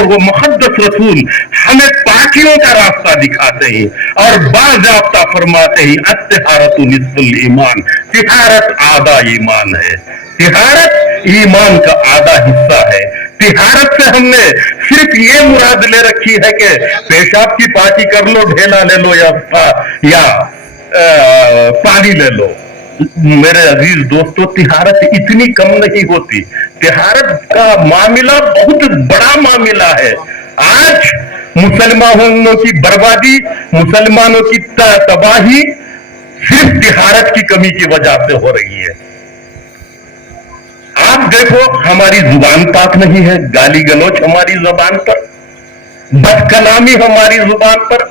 اور وہ मुक़द्दस रसूल हमें पाकियों का रास्ता दिखाते हैं और बाज़ाब्ता फरमाते हैं अत्तहारतु निस्फुल ईमान, तिहारत आधा ईमान है। तिहारत ईमान का आधा हिस्सा है। तिहारत से हमने सिर्फ ये मुराद ले रखी है कि पेशाब की पार्टी कर लो, ढेला ले लो या पानी ले लो। मेरे अजीज दोस्तों, तिहारत इतनी कम नहीं होती। तिहारत का मामला बहुत बड़ा मामला है। आज मुसलमानों की बर्बादी, मुसलमानों की तबाही सिर्फ तिहारत की कमी की वजह से हो रही है। आप देखो, हमारी जुबान पाक नहीं है, गाली गलौच हमारी जुबान पर, बदकलामी हमारी जुबान पर,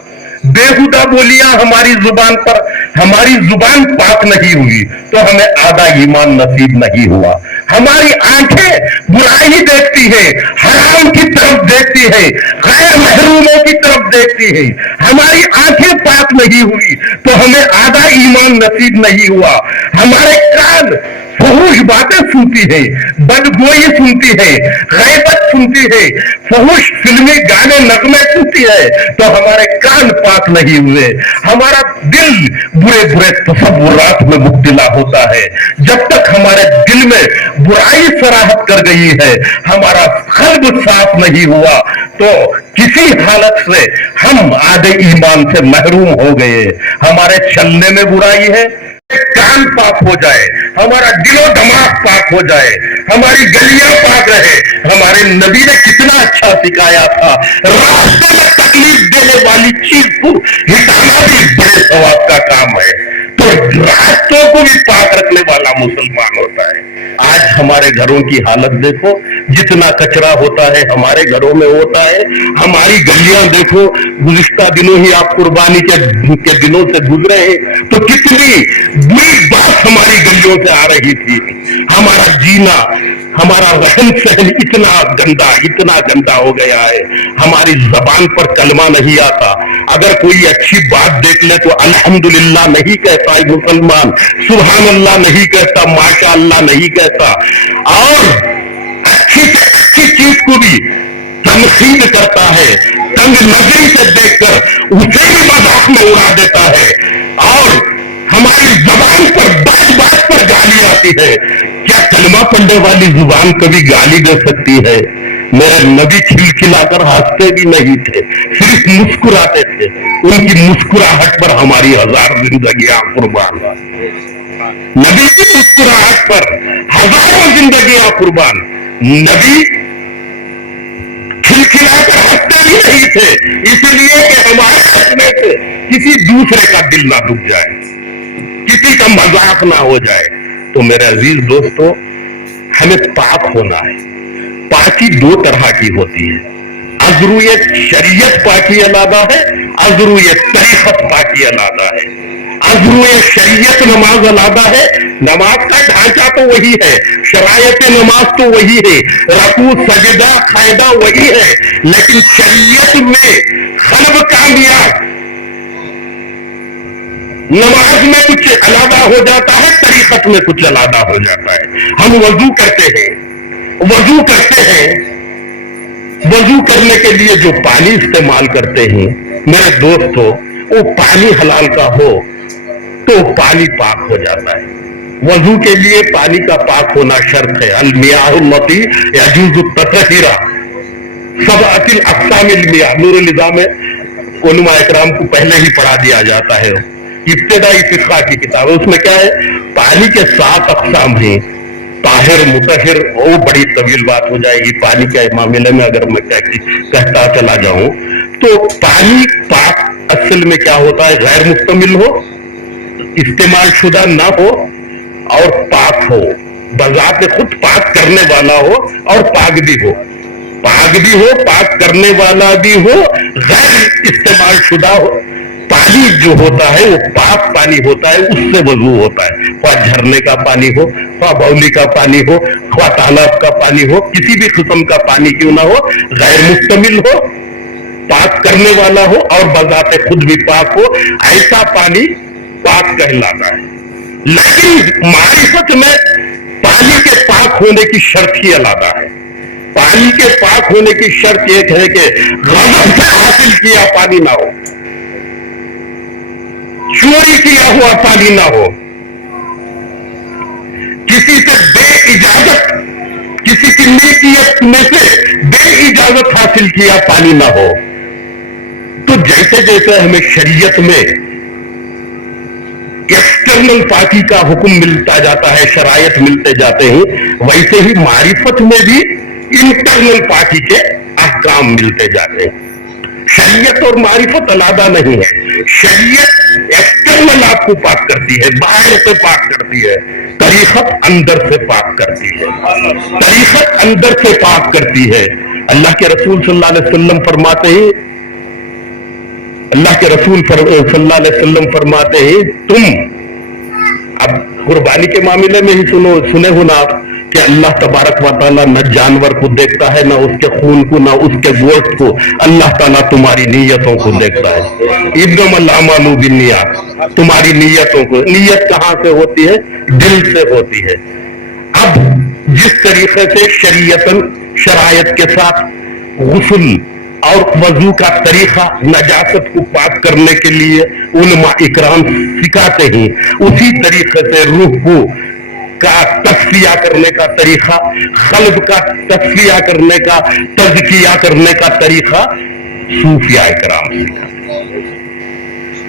बेहुदा बोलियां हमारी जुबान पर। हमारी जुबान पाक नहीं हुई तो हमें आधा ईमान नसीब नहीं हुआ। हमारी आंखें बुराई देखती है, हराम की तरफ देखती है, गैर महरूमों की तरफ देखती है। हमारी आंखें पाक नहीं हुई तो हमें आधा ईमान नसीब नहीं हुआ। हमारे कान फहूश बातें सुनती है, बदगोई सुनती है, गैबत सुनती है, फहूश फिल्मी गाने नगमे सुनती है तो हमारे कान पाक नहीं हुए। हमारा दिल बुरे बुरे तसव्वुरात में मुब्तला होता है। जब तक हमारे दिल में बुराई सराहत कर गई है, हमारा कल्ब साफ नहीं हुआ तो किसी हालत से हम आधे ईमान से महरूम हो गए। हमारे चलने में बुराई है, कान पाक हो जाए, हमारा दिलो दिमाग पाक हो जाए, हमारी गलियां पाक रहे। हमारे नबी ने कितना अच्छा सिखाया था, रास्ते में तकलीफ देने वाली चीज को हिटाना भी बड़े सवाब का काम है। तो रास्तों को भी पाक रखने वाला मुसलमान होता है। आज हमारे घरों की हालत देखो, जितना कचरा होता है हमारे घरों में होता है। हमारी गलियां देखो, गुज़िश्ता दिनों ही आप कुर्बानी के दिनों से गुजरे हैं तो कितनी बुरी बात हमारी गलियों से आ रही थी। हमारा जीना, हमारा रहन सहन इतना गंदा हो गया है। हमारी जबान पर कलमा नहीं आता। अगर कोई अच्छी बात देख ले तो अल्हम्दुलिल्लाह नहीं कहता है मुसलमान, सुभान अल्लाह नहीं कहता, माशा अल्लाह नहीं कहता, और अच्छी से अच्छी चीज को भी तनकीद करता है, तंग नजरी से देखकर उसे भी मजाक में उड़ा देता है। और हमारी जुबान पर बात बात पर गाली आती है। क्या कलमा पढ़ने वाली जुबान कभी गाली दे सकती है? मेरे नबी खिलखिलाकर हंसते भी नहीं थे, सिर्फ मुस्कुराते थे। उनकी मुस्कुराहट पर हमारी हजार जिंदगियां कुर्बान। नबी की मुस्कुराहट पर हजारों जिंदगियां कुर्बान। नबी खिलखिलाकर हंसते भी नहीं थे, इसलिए कि हमारे हंसने से किसी दूसरे का दिल ना दुख जाए, किसी का मजाक ना हो जाए। तो मेरे अजीज दोस्तों, हमें पाक होना है। पाकी दो तरह की होती है, अज़रुयत शरीयत पाकी अलादा है, अज़रुयत तरीक़त पाकी अलादा है। अज़रुयत शरीयत नमाज अलादा है, नमाज का ढांचा तो वही है, शरायत नमाज तो वही है, रकू सजदा कायदा वही है, लेकिन शरीयत में खलब कामयाब नमाज में कुछ अलादा हो जाता है, तरीक़त में कुछ अलादा हो जाता है। हम वजू करते हैं, वजू करने के लिए जो पानी इस्तेमाल करते हैं मेरे दोस्तों, वो पानी हलाल का हो तो पानी पाक हो जाता है। वजू के लिए पानी का पाक होना शर्त है। अल-मियाहुल लती यजूज़ु ततहीरा सबअतिल अक़सामिल मियाह, नूरुल निज़ाम में उलमा इकराम को पहले ही पढ़ा दिया जाता है। इब्तिदाई फ़िक़्ह की किताब है, उसमें क्या है, पानी के 7 अक़साम हैं, ताहिर मुतहिर। वो बड़ी तवील बात हो जाएगी पानी के मामले में अगर मैं कहता चला जाऊं तो पानी पाक असल में क्या होता है, गैर मुस्तमिल हो, इस्तेमाल शुदा ना हो और पाक हो, बजाते खुद पाक करने वाला हो और पाक भी हो, पाक करने वाला भी हो, गैर इस्तेमाल शुदा हो। पानी जो होता है वो पाक पानी होता है, उससे वजू होता है। ख्वाह झरने का पानी हो, ख्वाह बाउली का पानी हो, ख्वाह तालाब का पानी हो, किसी भी किस्म का पानी क्यों ना हो, गैर मुस्तमिल हो, पाक करने वाला हो और बजाते खुद भी पाक हो, ऐसा पानी पाक कहलाता है। लेकिन मारिफत में पानी के पाक होने की शर्त ही अलादा है। पानी के पाक होने की शर्त एक है कि गजब से हासिल किया पानी ना हो, चोरी किया हुआ पानी ना हो, किसी से बे इजाजत, किसी की मिल्कियत में से बे इजाजत हासिल किया पानी ना हो। तो जैसे जैसे हमें शरीयत में एक्सटर्नल पाकी का हुक्म मिलता जाता है, शरायत मिलते जाते हैं, वैसे ही मारिफत में भी इंटरनल पाकी के अहकाम मिलते जाते हैं। शरीयत और मारिफत अलादा नहीं है। शरीयत एक्सटर्नल आपको पाक करती है, बाहर से पाक करती है, तरीकत अंदर से पाक करती है, तरीकत अंदर से पाक करती है। अल्लाह के रसूल सल्लल्लाहु अलैहि वसल्लम फरमाते हैं, अल्लाह के रसूल सल्लल्लाहु अलैहि वसल्लम फरमाते हैं, तुम अब कुर्बानी के मामले में ही सुने हो ना आप कि अल्लाह तबारक व तआला न जानवर को देखता है, न उसके खून को, न उसके गोश्त को, अल्लाह ताला तुम्हारी नीयतों को देखता है। इन्नमल अमालु बिन्नियात, तुम्हारी नीयतों को, नीयत कहां से होती है? दिल से होती है। अब जिस तरीके से शरीयतन शरायत के साथ गुस्ल और वजू का तरीका नजासत को पाक करने के लिए उलमा इकराम सिखाते हैं, उसी तरीके से रूह को का तस्फिया करने का तरीका, कल्ब का तस्फिया करने का, तज़किया करने का तरीका सूफिया इकराम सिखाते हैं।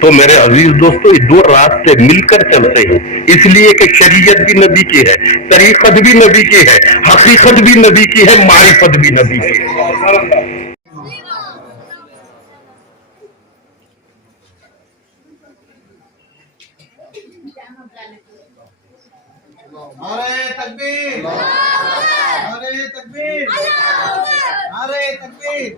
तो मेरे अजीज दोस्तों, ये दो रास्ते मिलकर चलते हैं, इसलिए कि शरीयत भी नबी की है, तरीकत भी नबी की है, हकीकत भी नबी की है, मारिफत भी नबी की है। नारे तकबीर, नारे तकबीर, नारे तकबीर।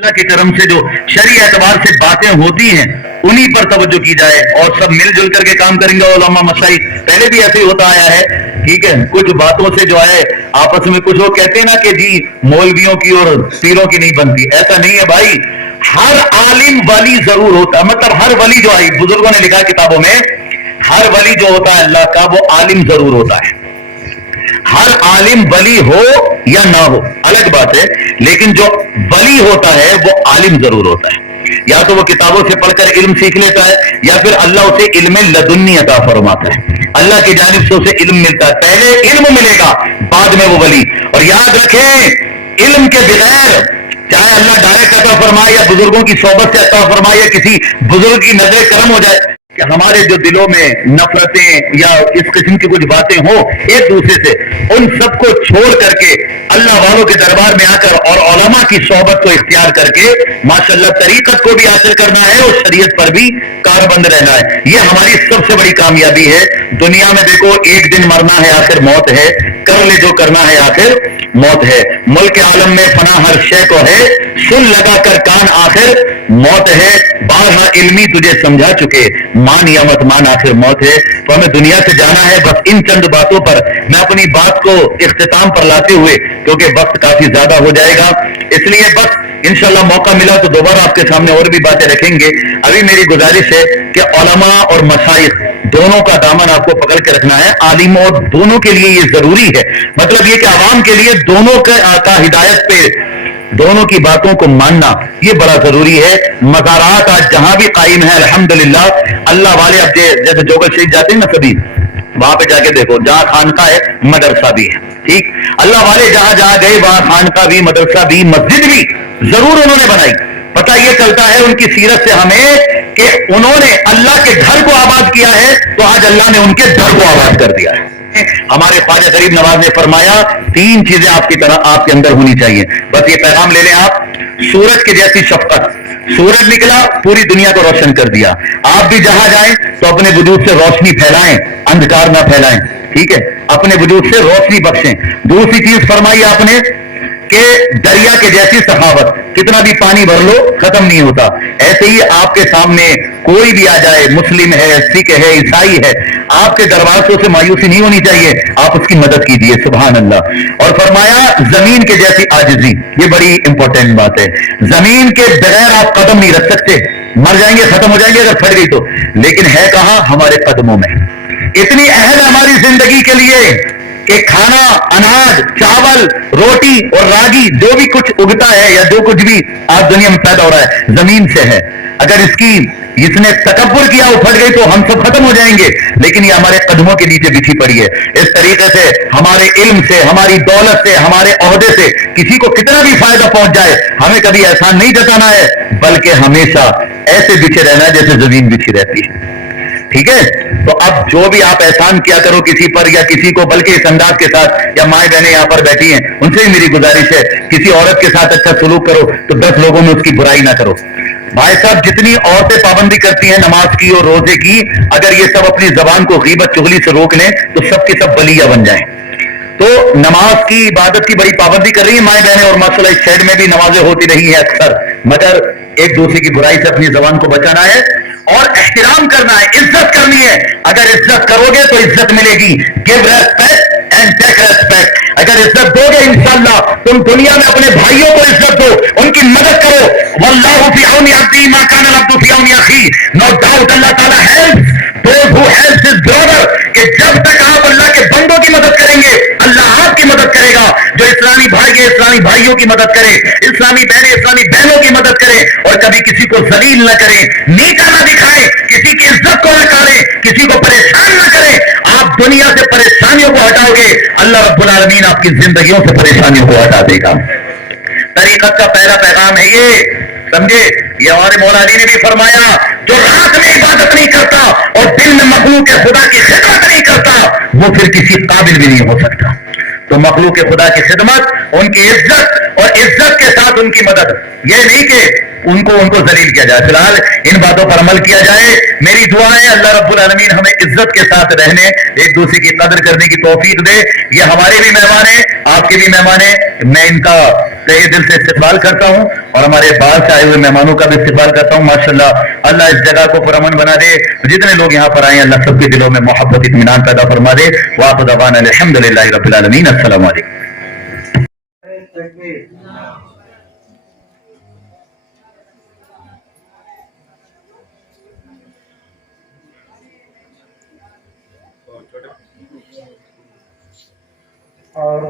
अल्लाह की तरफ से जो शरई एतबार से बातें होती हैं उन्हीं पर तवज्जो की जाए और सब मिलजुल करके काम करेंगे। उलमा मशाइख पहले भी ऐसे ही होता आया है, ठीक है। कुछ बातों से जो है आपस में कुछ लोग कहते हैं ना कि जी मौलवियों की और पीरों की नहीं बनती, ऐसा नहीं है भाई। हर आलिम वली जरूर होता है, मतलब हर वली जो है, बुजुर्गों ने लिखा है किताबों में, हर वली जो होता है अल्लाह का वो आलिम जरूर होता है। हर आलिम वली हो या ना हो अलग बात है, लेकिन जो वली होता है वो आलिम जरूर होता है। या तो वो किताबों से पढ़कर इल्म सीख लेता है, या फिर अल्लाह उसे इल्म लदुन्नी अता फरमाता है, अल्लाह की जानिब से उसे इल्म मिलता है। पहले इल्म मिलेगा, बाद में वो वली। और याद रखें, इल्म के बगैर चाहे अल्लाह डायरेक्ट अता फरमाए या बुजुर्गों की सोबत से अता फरमाए या किसी बुजुर्ग की नजर करम हो जाए, कि हमारे जो दिलों में नफरतें या इस किस्म की कुछ बातें हो एक दूसरे से, उन सबको छोड़ करके अल्लाह वालों के दरबार में आकर और उलमा की सोहबत को इख्तियार करके माशाअल्लाह तरीकत को भी हासिल करना है और शरीयत पर भी कारबंद रहना है। ये हमारी सबसे बड़ी कामयाबी है। दुनिया में देखो, एक दिन मरना है, आखिर मौत है, कर ले जो करना है, आखिर मौत है। मुल्क आलम में फना हर शय को है, सुन लगा कर कान, आखिर मौत है। बारहा इल्मी तुझे समझा चुके, मान या मत मान, आखिर मौत है। तो हमें दुनिया से जाना है। बस इन चंद बातों पर मैं अपनी बात को इख्तिताम पर लाते हुए, क्योंकि वक्त काफी ज्यादा हो जाएगा, इसलिए बस इंशाल्लाह मौका मिला तो दोबारा आपके सामने और भी बातें रखेंगे। अभी मेरी गुजारिश है कि उलमा और मशाइख दोनों का दामन आपको पकड़ के रखना है। आलिमों दोनों के लिए ये जरूरी है, मतलब ये कि आवाम के लिए दोनों का हिदायत पे दोनों की बातों को मानना ये बड़ा जरूरी है। मज़ारात आज जहां भी कायम है अल्हम्दुलिल्लाह, अल्लाह वाले अब जैसे जोगल शरीफ जाते हैं ना सभी, वहां पे जाके देखो, जहां खानका है मदरसा भी है, ठीक। अल्लाह वाले जहां जहां गए वहां खानका भी, मदरसा भी, मस्जिद भी जरूर उन्होंने बनाई। पता यह चलता है उनकी सीरत से हमें कि उन्होंने अल्लाह के घर को आबाद किया है, तो आज अल्लाह ने उनके दर को आबाद कर दिया है। हमारे ख्वाजा गरीब नवाज ने फरमाया, तीन चीजें आपकी तरह आपके अंदर होनी चाहिए। बस ये पैगाम ले लें आप, सूरज की जैसी शफकत। सूरज निकला, पूरी दुनिया को रोशन कर दिया। आप भी जहां जाएं तो अपने वजूद से रोशनी फैलाएं, अंधकार ना फैलाएं, ठीक है। अपने वजूद से रोशनी बख्शें। दूसरी चीज फरमाई आपने कि दरिया के जैसी सखावत, कितना भी पानी भर लो खत्म नहीं होता। ऐसे ही आपके सामने कोई भी आ जाए, मुस्लिम है, सिख है, ईसाई है, आपके दरबार से उसे मायूसी नहीं होनी चाहिए, आप उसकी मदद कीजिए। सुभान अल्लाह। और फरमाया जमीन के जैसी आजिजी, ये बड़ी इंपॉर्टेंट बात है। जमीन के बगैर आप कदम नहीं रख सकते, मर जाएंगे, खत्म हो जाएंगे अगर फट गई तो, लेकिन है कहां? हमारे कदमों में। اتنی اہم ہماری زندگی کے لیے کہ کھانا، اناج، چاول، روٹی اور راگی جو بھی کچھ اگتا ہے یا جو کچھ بھی آج دنیا میں پیدا ہو رہا ہے زمین سے ہے. اگر اس نے تکبر کیا اپھٹ گئی تو ہم سب ختم ہو جائیں گے، لیکن یہ ہمارے قدموں کے نیچے بچھی پڑی ہے. اس طریقے سے ہمارے علم سے، ہماری دولت سے، ہمارے عہدے سے کسی کو کتنا بھی فائدہ پہنچ جائے ہمیں کبھی احسان نہیں جتانا ہے، بلکہ ہمیشہ ایسے بچھے رہنا ہے جیسے زمین بچھی رہتی ہے. ٹھیک ہے؟ تو اب جو بھی آپ احسان کیا کرو کسی پر یا کسی کو، بلکہ اس انداز کے ساتھ، یا مائیں بہنیں یہاں پر بیٹھی ہیں ان سے بھی میری گزارش ہے کسی عورت کے ساتھ اچھا سلوک کرو تو 10 لوگوں میں اس کی برائی نہ کرو. بھائی صاحب جتنی عورتیں پابندی کرتی ہیں نماز کی اور روزے کی، اگر یہ سب اپنی زبان کو غیبت چغلی سے روک لیں تو سب کے سب ولیہ بن جائیں. تو نماز کی عبادت کی بڑی پابندی کر رہی ہیں مائیں بہنیں، اور ماشاء اللہ اس شہر میں بھی نمازیں ہوتی رہی ہیں اکثر، مگر ایک دوسرے کی برائی سے اپنی زبان کو بچانا ہے اور احترام کرنا ہے، عزت کرنی ہے. اگر عزت کرو گے تو عزت ملے گی. Give respect and take respect. اگر عزت دو گے انشاءاللہ تم دنیا میں اپنے بھائیوں کو عزت دو، ان کی مدد کرو. واللہ فی عون عبدہ ما کان العبد فی عون اخیہ. نو ڈاؤٹ اللہ تعالیٰ helps those who helps his brother, کہ جب تک آپ اللہ کے بندوں کی مدد کریں گے اللہ آپ کی مدد کرے گا. جو اسلامی بھائی ہے اسلامی بھائیوں کی مدد کرے، اسلامی بہنیں اسلامی بہنوں کی مدد کرے، اور کبھی کسی کو ذلیل نہ کرے، نیچا نہ دکھائے، کسی کی عزت کو نہ کھالے، کسی کو پریشان نہ کرے. آپ دنیا سے پریشانیوں کو ہٹاؤ گے، اللہ رب العالمین آپ کی زندگیوں سے پریشانیوں کو ہٹا دے گا. طریقت کا پہلا پیغام ہے یہ، سمجھے؟ یہ ہمارے مولا علی نے بھی فرمایا جو رات میں عبادت نہیں کرتا اور دل میں مخلوق خدا کی خدمت نہیں کرتا وہ پھر کسی قابل بھی نہیں ہو سکتا. تو مخلوق خدا کی خدمت، ان کی عزت اور عزت کے ساتھ ان کی مدد، یہ نہیں کہ ان کو ذلیل کیا جائے. فی الحال ان باتوں پر عمل کیا جائے. میری دعا ہے اللہ رب العالمین ہمیں عزت کے ساتھ رہنے، ایک دوسرے کی قدر کرنے کی توفیق دے. یہ ہمارے بھی مہمان ہیں، آپ کے بھی مہمان ہیں. میں ان کا تہہ دل سے استقبال کرتا ہوں اور ہمارے باہر سے آئے ہوئے مہمانوں کا بھی استقبال کرتا ہوں. ماشاءاللہ اللہ اس جگہ کو پرامن بنا دے. جتنے لوگ یہاں پر آئے ہیں اللہ سب کے دلوں میں محبت اطمینان پیدا فرما دے. وآخر دعوانا الحمدللہ رب العالمین. السلام علیکم. اور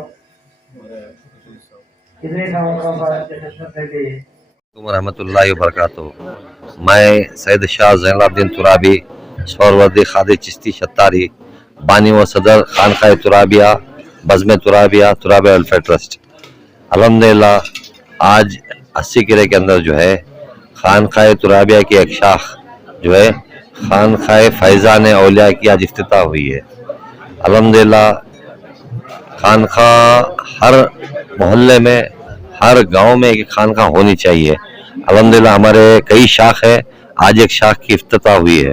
کتنے ورحمۃ اللہ وبرکاتہ. میں سید شاہ زین العابدین ترابی سہروردی خادی چشتی شتاری، بانی و صدر خانقاہ ترابیہ بزم ترابیہ ترابیہ ویلفیئر ٹرسٹ. الحمدللہ آج 80 کرے کے اندر جو ہے خانقاہ ترابیہ کی ایک شاخ جو ہے خانقاہ فیضان اولیاء کی آج افتتاح ہوئی ہے. الحمدللہ خانقاہ ہر محلے میں، ہر گاؤں میں ایک خانقاہ ہونی چاہیے. الحمدللہ ہمارے کئی شاخ ہے، آج ایک شاخ کی افتتاح ہوئی ہے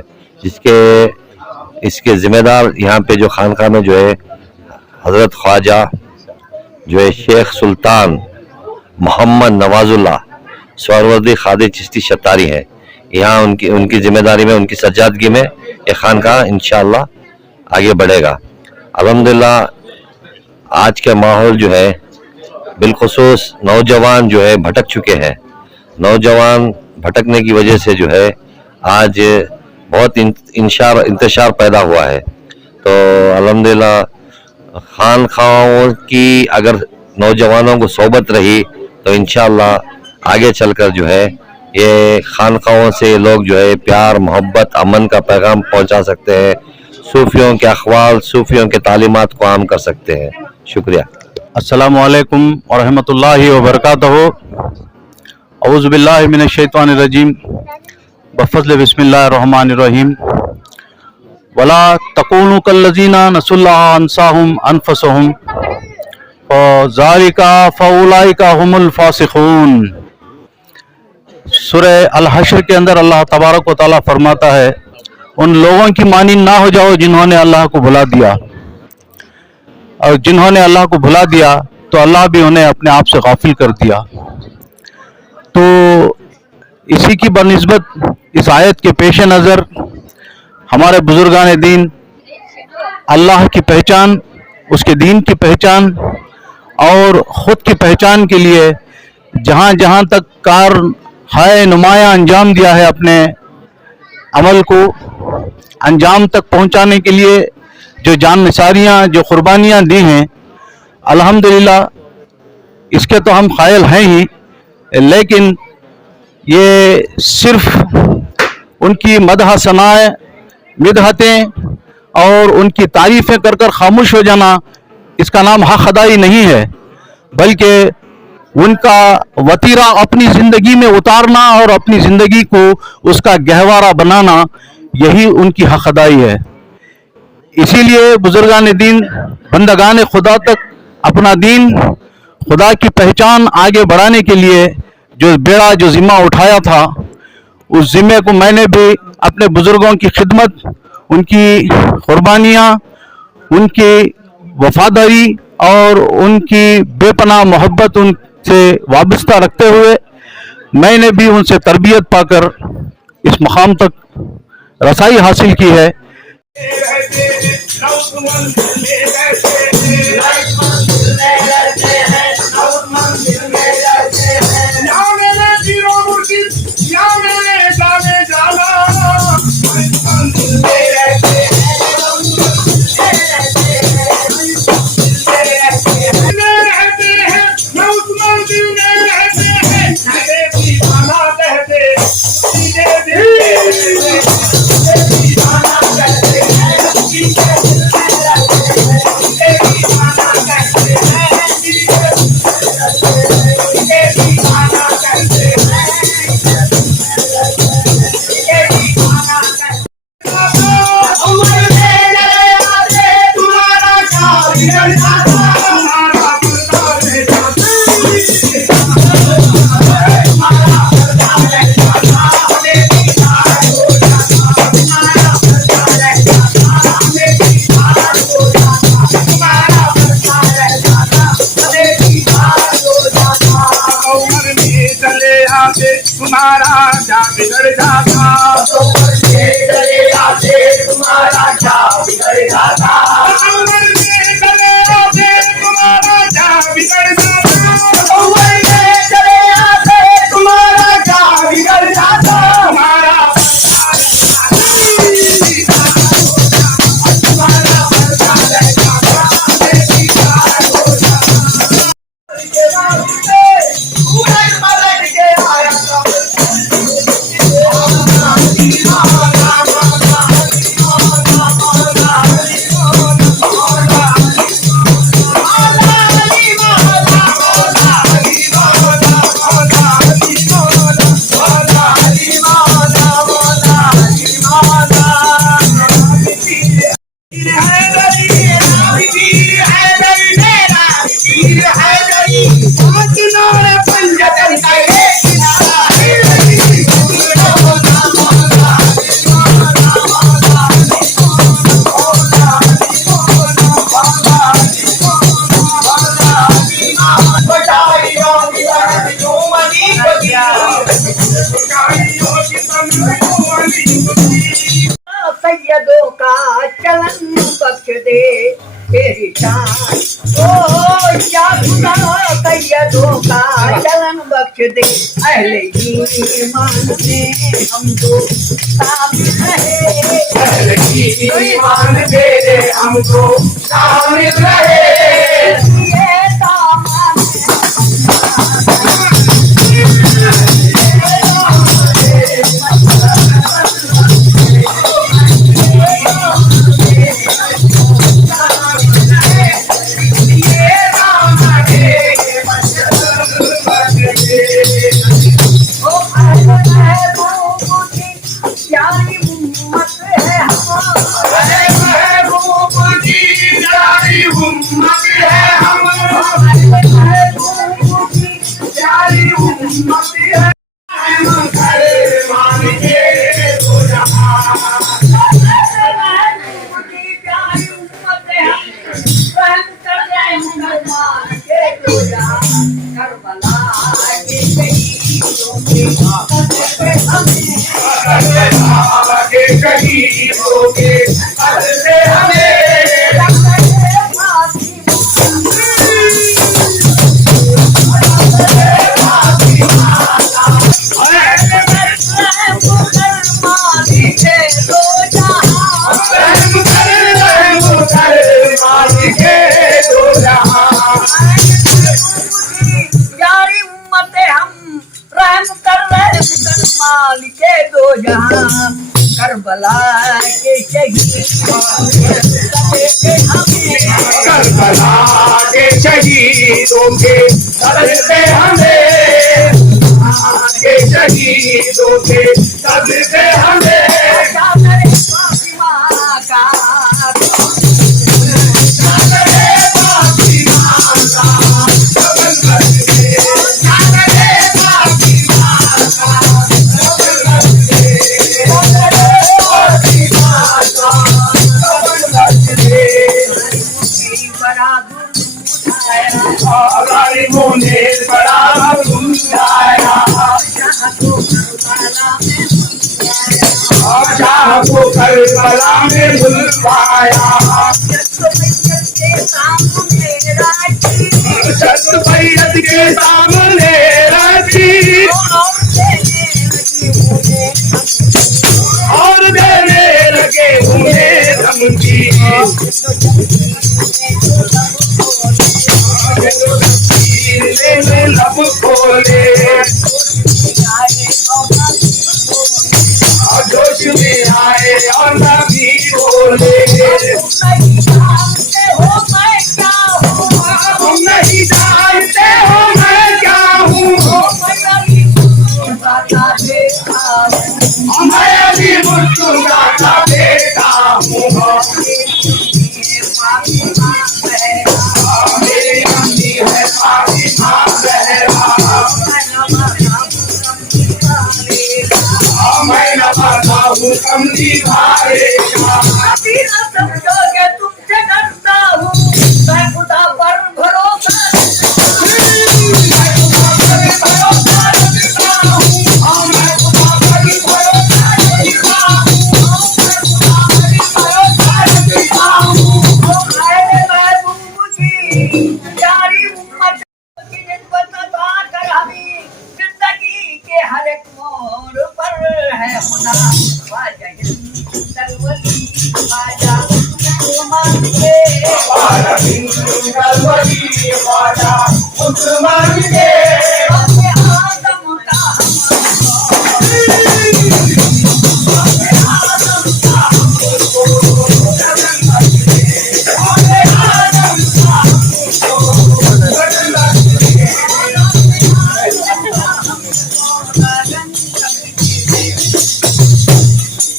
اس کے ذمہ دار یہاں پہ جو خانقاہ میں جو ہے حضرت خواجہ جو ہے شیخ سلطان محمد نواز اللہ سہروردی خادی چشتی شتاری ہے. یہاں ان کی ذمہ داری میں، ان کی سجادگی میں یہ خانقاہ انشاءاللہ آگے بڑھے گا. الحمدللہ آج کے ماحول جو ہے بالخصوص نوجوان جو ہے بھٹک چکے ہیں. نوجوان بھٹکنے کی وجہ سے جو ہے آج بہت انتشار پیدا ہوا ہے. تو الحمدللہ خانقاہوں کی اگر نوجوانوں کو صحبت رہی تو انشاءاللہ آگے چل کر جو ہے یہ خانقاہوں سے لوگ جو ہے پیار، محبت، امن کا پیغام پہنچا سکتے ہیں، صوفیوں کے اقوال، صوفیوں کے تعلیمات کو عام کر سکتے ہیں. شکریہ. السلام علیکم ورحمۃ اللہ وبرکاتہ. اعوذ باللہ من الشیطان الرجیم. بفضل بسم اللہ الرحمن الرحیم. ولا تکونوا کالذین نسوا اللہ انساہم انفسہم فذلک فاولئک هم الفاسقون. سورہ الحشر کے اندر اللہ تبارک و تعالیٰ فرماتا ہے ان لوگوں کی مانند نہ ہو جاؤ جنہوں نے اللہ کو بھلا دیا، اور جنہوں نے اللہ کو بھلا دیا تو اللہ بھی انہیں اپنے آپ سے غافل کر دیا. تو اسی کی بنسبت اس آیت کے پیش نظر ہمارے بزرگان دین اللہ کی پہچان، اس کے دین کی پہچان اور خود کی پہچان کے لیے جہاں جہاں تک کار ہے نمایاں انجام دیا ہے، اپنے عمل کو انجام تک پہنچانے کے لیے جو جان نثاریاں جو قربانیاں دی ہیں الحمدللہ اس کے تو ہم قائل ہیں ہی، لیکن یہ صرف ان کی مدح ثنائیں مدحتیں اور ان کی تعریفیں کر کر خاموش ہو جانا اس کا نام حق ادائی نہیں ہے، بلکہ ان کا وتیرہ اپنی زندگی میں اتارنا اور اپنی زندگی کو اس کا گہوارہ بنانا، یہی ان کی حق ادائی ہے۔ اسی لیے بزرگان دین بندگان خدا تک اپنا دین خدا کی پہچان آگے بڑھانے کے لیے جو بیڑا جو ذمہ اٹھایا تھا، اس ذمے کو میں نے بھی اپنے بزرگوں کی خدمت، ان کی قربانیاں، ان کی وفاداری اور ان کی بے پناہ محبت ان سے وابستہ رکھتے ہوئے میں نے بھی ان سے تربیت پا کر اس مقام تک رسائی حاصل کی ہے۔ تمہارا کیا بگڑ جاتا، تمہارا کیا بگڑ جاتا، تمہارا کیا بگڑ جاتا، تمہارا کیا بگڑ جاتا، سیدوں کا چلن بخش دے تیری شان، او یا خدا سیدوں کا چلن بخش دے، اہل ایمان میں ہم کو ثابت رہے، اہل ایمان میرے ہم کو ثابت رہے، یہ دامن जहाँ करबला के शहीद करबला के शहीदों के सदके हमें के शहीदों के सदके हमें फातिमा का गरीबों ने बड़ा सुनाया शाह को करबला में बुलवाया शत बैयत के सामने रखी और देने लगे उन्हें धमकी लब खोले जोश में आए और नबी बोले तुम नहीं जानते हो मैं क्या हूँ मैं अभी मुर्तुजा का बेटा हूँ मेरी अम्मी है फातिमा ज़हरा मैं न पाता हूँ कमली भारेगा समझोगे तुमसे डरता हूँ मैं खुदा पर भरोसा हर एक मोड़ पर है खुदा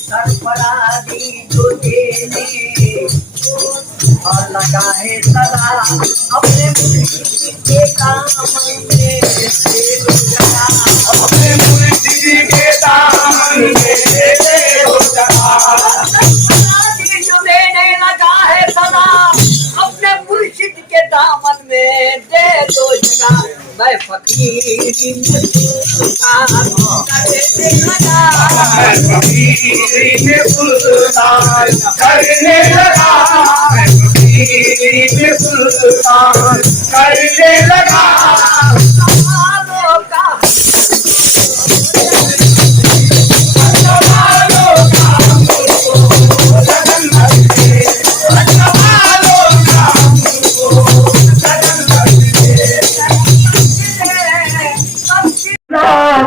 सरफराजी जो देने और लगाए सदा अपने मुर्शिद के दामन में अपने मुर्शिद के दामन में सरफराजी जो देने लगा है सदा अपने मुर्शिद के दामन में दे दो जगह मैं फकीरी में सुल्तान करने लगा करने लगा सुल्तान करने लगा सवालों का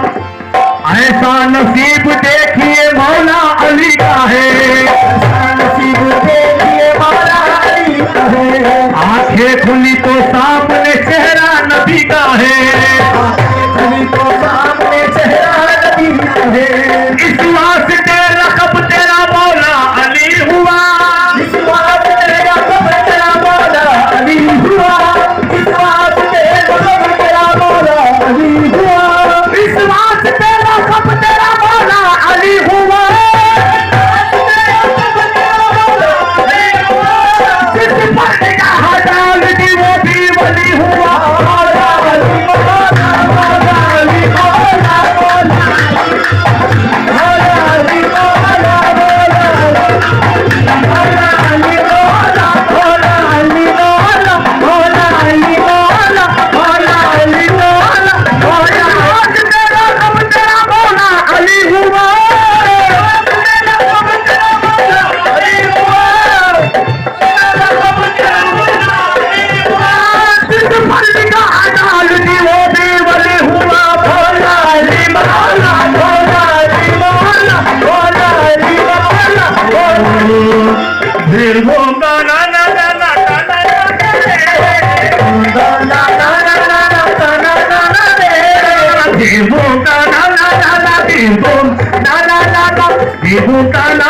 ऐसा नसीब देखिए मौला अली का है, ऐसा नसीब देखिए मौला अली का है। आंखें खुली तो सामने चेहरा नबी का है, आंखें खुली तो دیووں کا نا نا نا نا دیووں نا نا نا نا دیووں کا نا